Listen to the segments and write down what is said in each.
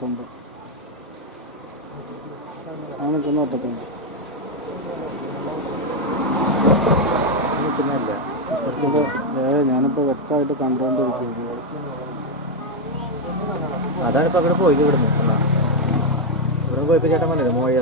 നൂറ്റമ്പത് ആ നിൽക്കുന്ന നൂറ്റമ്പത് വ്യക്തമായിട്ട് കണ്ടുകൊണ്ടിരിക്കുന്നത് അതാണ് ഇപ്പോൾ അവിടെ പോയത് ഇവിടുന്ന് ഇവിടെ പോയപ്പോൾ ചേട്ടൻ വന്നില്ല? മോഴി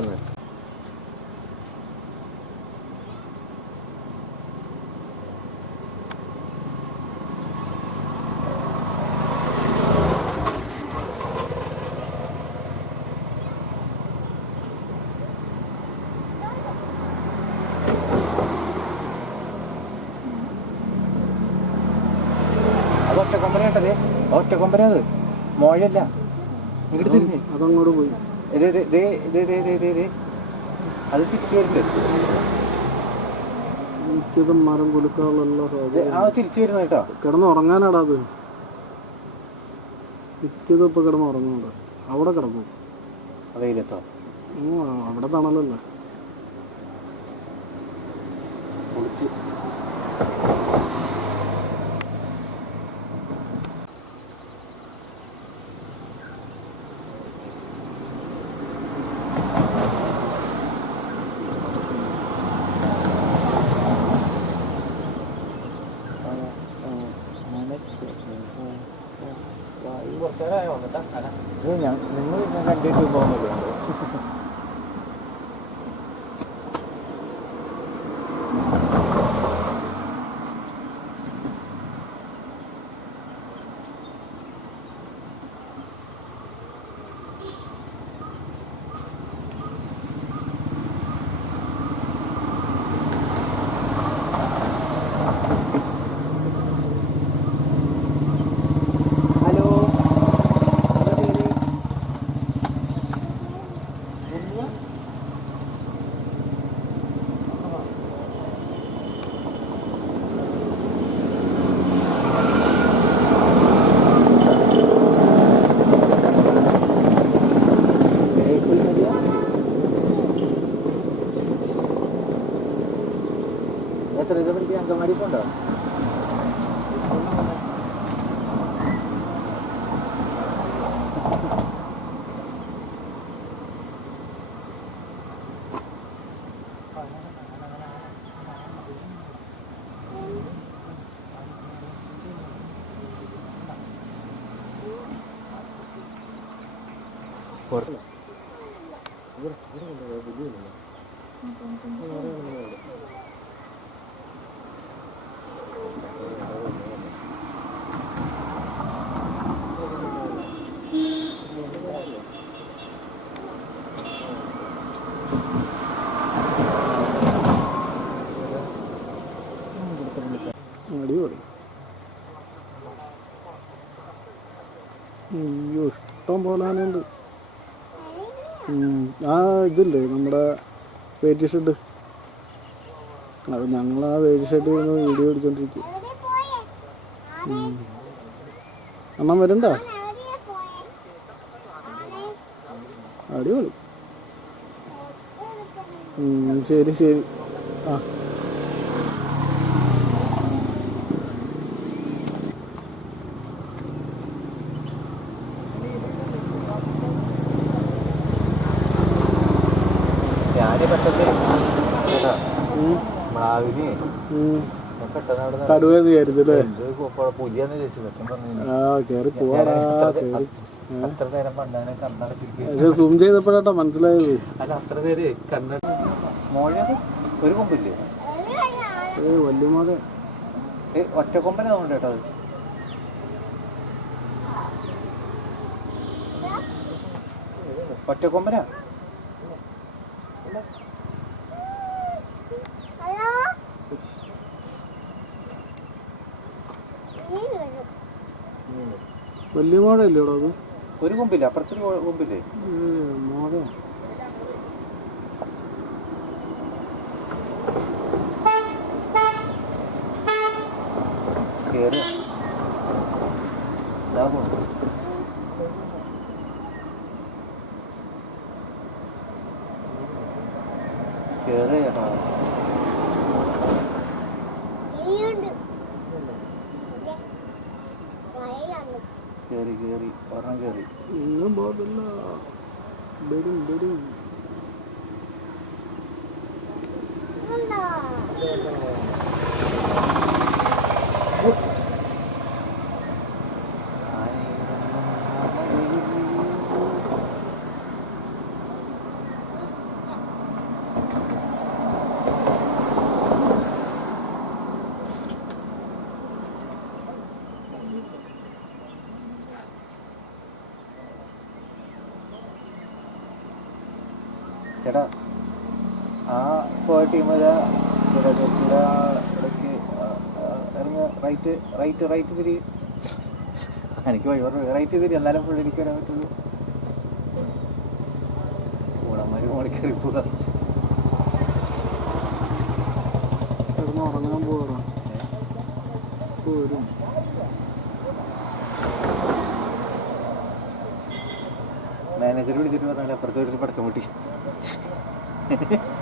ഒറ്റ കൊമ്പന കേട്ടത് ഒറ്റ കൊമ്പന അത്. മോഴല്ല ഇങ്ങോട്ട് തിരിഞ്ഞ്. അതങ്ങോട്ട് പോയി. അത് തിരിച്ചു വരുന്നത് മിക്കതും മരം കൊടുക്കാനുള്ള തിരിച്ചു വരുന്നത് കേട്ടോ. കിടന്നുറങ്ങാനാടാ അത്. മിക്കതും ഇപ്പൊ കിടന്നുറങ്ങുന്നുണ്ട്. അവിടെ കിടന്നു വെയിലത്തോ? അവിടെ തണലല്ലേ? കുളിച്ച്. ഇത് ഞാൻ നിങ്ങൾ കണ്ടിട്ട് പോകുന്നില്ല എത്ര ഇത് പഠിക്കാൻ അംഗമാരിക്കുണ്ടോ yang ada. Ini ada yang ada. Ini yang ada. Ini ada yang ada. Ini അയ്യോ ഇഷ്ടം പോലെ ആ ഇതില്ലേ നമ്മുടെ വെയിറ്റ് ഷെഡ് അത് ഞങ്ങൾ ആ വെയിറ്റ് ഷെഡിൽ നിന്ന് വീഡിയോ എടുത്തോണ്ടിരിക്കും അണ്ണൻ വരണ്ട? അടിപൊളി. ശരി ശരി. ആ ഞാൻ പെട്ടെന്ന് കേട്ടോ ഉം, മ്ലാവിന് ഉം. ഞാൻ പെട്ടെന്ന് അവിടെ നിന്ന് കടുവെന്ന് കരുതല്ലേ ആ കേറി പോവാടാ സൂം ചെയ്തപ്പോഴാട്ടോ മനസ്സിലായത്. അല്ല അത്ര നേരെ കണ്ണ മോഴത് ഒരു കൊമ്പില്ലേ? ഏ വല്യമാത ഒറ്റ കൊമ്പനെ തോന്നുന്നു കേട്ടോ അത്. ഒറ്റ കൊമ്പനാ? വലിയ മോഡല്ലേ ഇവിടെ അത്? ഒരു കൊമ്പില്ല? അപ്പുറത്തൊരു കൊമ്പില്ലേ? മോഡ കേറി. കയറി ഒരെണ്ണം കയറി പോകത്തില്ല. വരും വരും. ചേട്ടാ ആ പോയ ടീം ഇടയ്ക്ക് ഇറങ്ങി റൈറ്റ് റൈറ്റ് റൈറ്റ് തിരി. എനിക്ക് വഴി പറഞ്ഞു റൈറ്റ് തിരി എന്നാലും ഫുൾ എനിക്ക് വരാൻ പറ്റുള്ളൂ. കൂടന്മാര് മോളിൽ കയറി പോകാ ഉറങ്ങാൻ പോകാം പോരും. മാനേജർ വിളിച്ചിട്ട് പറഞ്ഞാൽ അപ്പുറത്തോട്ട് പടക്കം പൊട്ടി. Hehehe